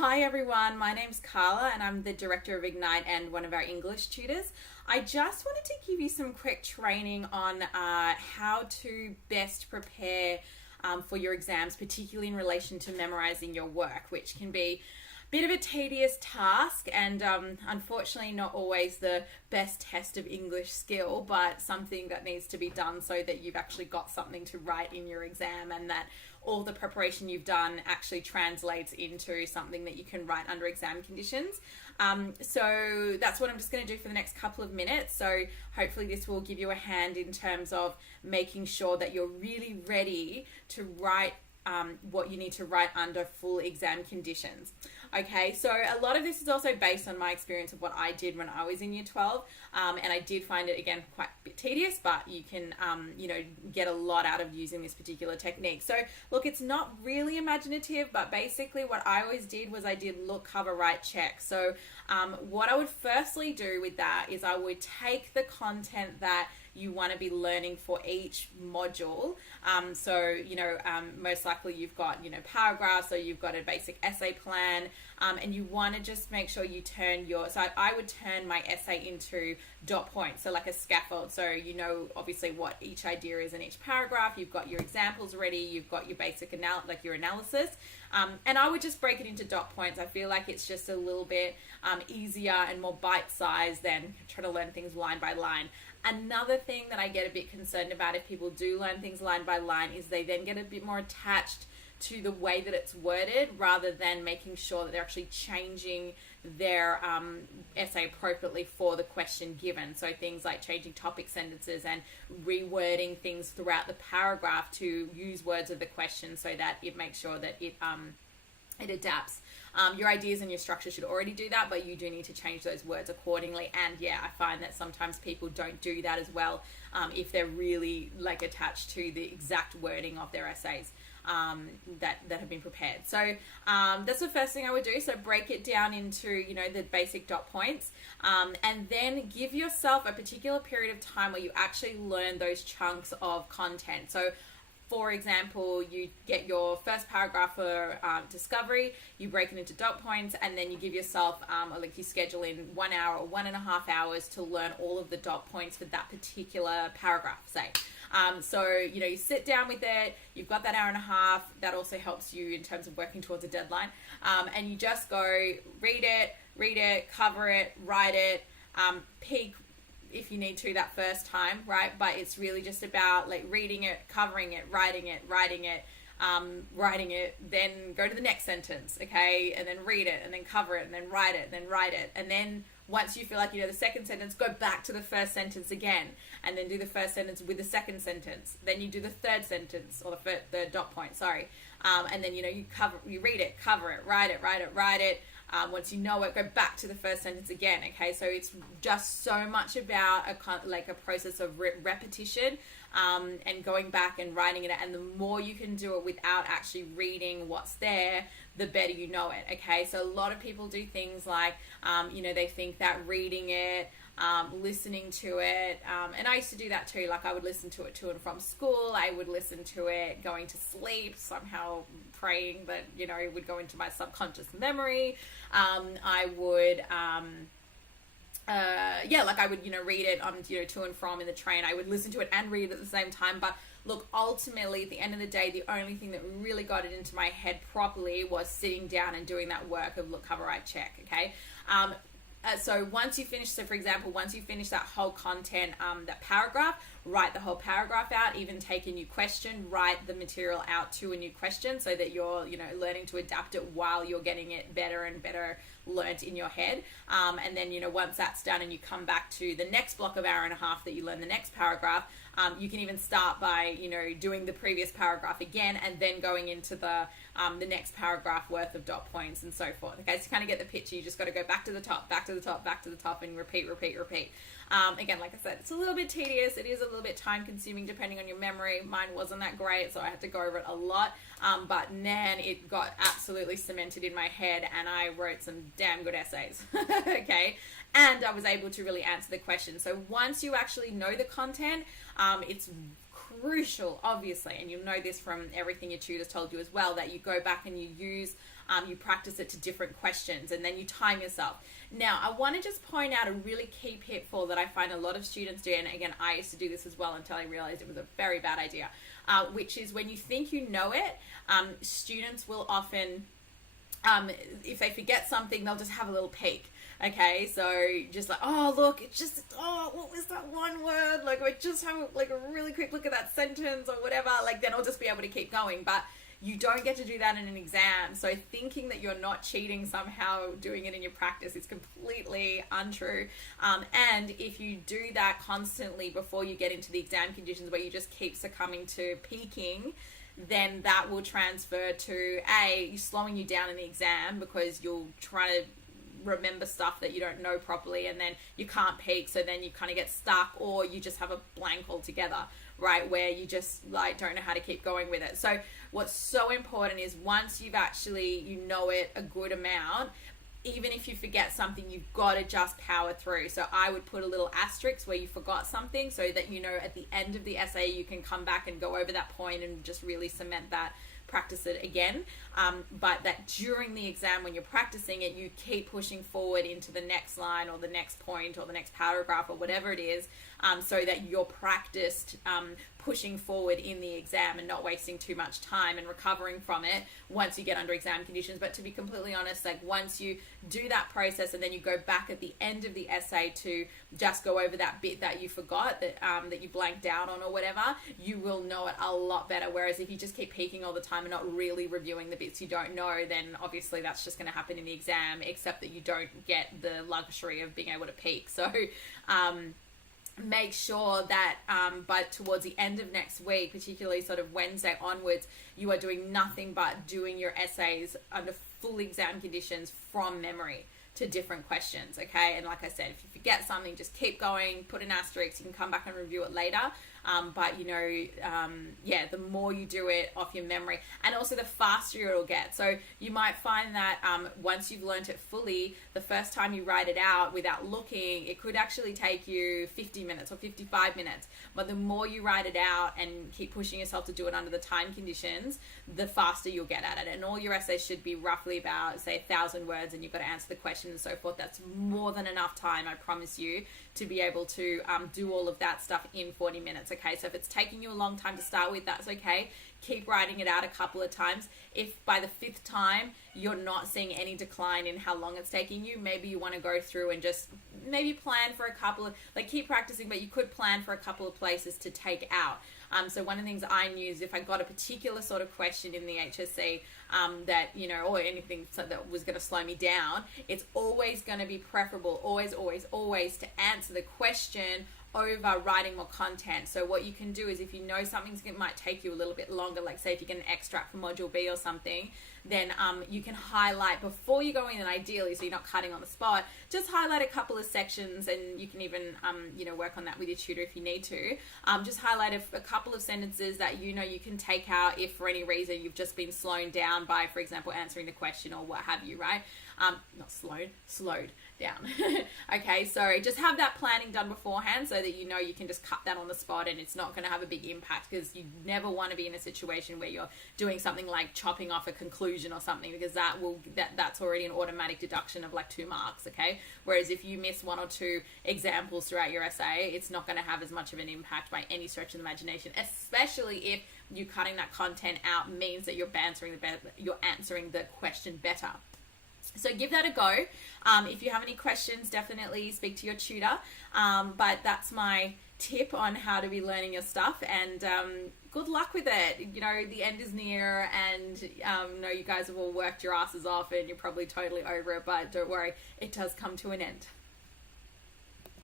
Hi everyone, my name's Carla and I'm the director of Ignite and one of our English tutors. I just wanted to give you some quick training on how to best prepare for your exams, particularly in relation to memorizing your work, which can be a bit of a tedious task and unfortunately not always the best test of English skill, but something that needs to be done so that you've actually got something to write in your exam and that all the preparation you've done actually translates into something that you can write under exam conditions. So that's what I'm just going to do for the next couple of minutes. So hopefully this will give you a hand in terms of making sure that you're really ready to write what you need to write under full exam conditions. Okay, so a lot of this is also based on my experience of what I did when I was in year 12, and I did find it, again, quite a bit tedious, but you can, get a lot out of using this particular technique. So, look, it's not really imaginative, but basically what I always did was I did look, cover, write, check. So what I would firstly do with that is I would take the content that you want to be learning for each module. Most likely you've got, paragraphs, or you've got a basic essay plan, and you want to just make sure you turn I would turn my essay into dot points, so like a scaffold. So obviously what each idea is in each paragraph, you've got your examples ready, you've got your basic your analysis, and I would just break it into dot points. I feel like it's just a little bit easier and more bite-sized than trying to learn things line by line. Another thing that I get a bit concerned about if people do learn things line by line is they then get a bit more attached to the way that it's worded rather than making sure that they're actually changing their essay appropriately for the question given. So things like changing topic sentences and rewording things throughout the paragraph to use words of the question so that it makes sure that it adapts. Your ideas and your structure should already do that, but you do need to change those words accordingly. And yeah, I find that sometimes people don't do that as well if they're really attached to the exact wording of their essays that have been prepared. So that's the first thing I would do. So break it down into the basic dot points, and then give yourself a particular period of time where you actually learn those chunks of content. So for example, you get your first paragraph for discovery, you break it into dot points, and then you give yourself, you schedule in 1 hour or 1.5 hours to learn all of the dot points for that particular paragraph, say. You sit down with it, you've got that hour and a half, that also helps you in terms of working towards a deadline, and you just go read it, cover it, write it, peek if you need to that first time, right? But it's really just about reading it, covering it, writing it, then go to the next sentence, okay? And then read it, and then cover it, and then write it, and then write it. And then once you feel like you know the second sentence, go back to the first sentence again, and then do the first sentence with the second sentence. Then you do the third sentence, or the dot point, sorry. And then, you read it, cover it, write it. Once you know it, go back to the first sentence again, okay? So it's just so much about a process of repetition and going back and writing it. And the more you can do it without actually reading what's there, the better you know it, okay? So a lot of people do things like, they think that reading it, listening to it, and I used to do that too. I would listen to it to and from school. I would listen to it going to sleep, somehow praying that it would go into my subconscious memory. I would I would read it on to and from in the train. I would listen to it and read it at the same time. But look, ultimately at the end of the day, the only thing that really got it into my head properly was sitting down and doing that work of look, cover, write, check, okay? So once you finish that whole content, that paragraph, write the whole paragraph out, even take a new question, write the material out to a new question so that you're, learning to adapt it while you're getting it better and better learnt in your head. And then, once that's done and you come back to the next block of hour and a half that you learn the next paragraph, you can even start by, doing the previous paragraph again and then going into the next paragraph worth of dot points and so forth. Okay, so you kind of get the picture. You just got to go back to the top, and repeat. Again, like I said, it's a little bit tedious. It is a little bit time consuming depending on your memory. Mine wasn't that great, so I had to go over it a lot. But man, it got absolutely cemented in my head and I wrote some damn good essays. Okay. And I was able to really answer the question. So once you actually know the content, it's crucial, obviously, and you'll know this from everything your tutors told you as well, that you go back and you use you practice it to different questions, and then you time yourself. Now, I want to just point out a really key pitfall that I find a lot of students do, and again, I used to do this as well until I realized it was a very bad idea, which is when you think you know it, students will often, if they forget something, they'll just have a little peek. Okay, so just like, oh, look, it's just, oh, what was that one word? Like, I just have like a really quick look at that sentence or whatever. Like, then I'll just be able to keep going. But you don't get to do that in an exam. So thinking that you're not cheating somehow doing it in your practice is completely untrue. And if you do that constantly before you get into the exam conditions where you just keep succumbing to peaking, then that will transfer to you slowing you down in the exam because you'll try to remember stuff that you don't know properly, and then you can't peak, so then you kind of get stuck, or you just have a blank altogether, right, where you just like don't know how to keep going with it. So what's so important is once you've actually, you know it a good amount, even if you forget something, you've got to just power through. So I would put a little asterisk where you forgot something, so that you know at the end of the essay you can come back and go over that point and just really cement that, practice it again, but that during the exam when you're practicing it, you keep pushing forward into the next line or the next point or the next paragraph or whatever it is, so that you're practiced pushing forward in the exam and not wasting too much time and recovering from it once you get under exam conditions. But to be completely honest, like once you do that process and then you go back at the end of the essay to just go over that bit that you forgot, that that you blanked out on or whatever, you will know it a lot better. Whereas if you just keep peeking all the time and not really reviewing the bits you don't know, then obviously that's just going to happen in the exam, except that you don't get the luxury of being able to peek. So make sure that but towards the end of next week, particularly sort of Wednesday onwards, you are doing nothing but doing your essays under full exam conditions from memory to different questions. Okay, and like I said, if you forget something, just keep going, put an asterisk, you can come back and review it later. But you know, the more you do it off your memory, and also the faster it'll get. So you might find that once you've learnt it fully, the first time you write it out without looking, it could actually take you 50 minutes or 55 minutes. But the more you write it out and keep pushing yourself to do it under the time conditions, the faster you'll get at it. And all your essays should be roughly about, say, 1,000 words, and you've got to answer the question and so forth. That's more than enough time, I promise you, to be able to do all of that stuff in 40 minutes. Okay, so if it's taking you a long time to start with, that's okay. Keep writing it out a couple of times. If by the 5th time you're not seeing any decline in how long it's taking you, maybe you want to go through and just maybe plan for a couple of, like, keep practicing, but you could plan for a couple of places to take out. So one of the things I knew is if I got a particular sort of question in the HSC that, you know, or anything that was going to slow me down, it's always going to be preferable, always to answer the question over writing more content. So what you can do is, if you know something's might take you a little bit longer, like say if you get an extract from module B or something, then you can highlight before you go in, and ideally, so you're not cutting on the spot, just highlight a couple of sections, and you can even work on that with your tutor if you need to. Just highlight a couple of sentences that you know you can take out if for any reason you've just been slowed down by, for example, answering the question or what have you, right? Not slowed down. Okay, so just have that planning done beforehand so that you know you can just cut that on the spot and it's not going to have a big impact, because you never want to be in a situation where you're doing something like chopping off a conclusion or something, because that's already an automatic deduction of like 2 marks. Okay, whereas if you miss 1 or 2 examples throughout your essay, it's not going to have as much of an impact by any stretch of the imagination, especially if you cutting that content out means that you're answering the question better. So give that a go. If you have any questions, definitely speak to your tutor. But that's my tip on how to be learning your stuff, and good luck with it. You know, the end is near, and know you guys have all worked your asses off and you're probably totally over it, but don't worry, it does come to an end.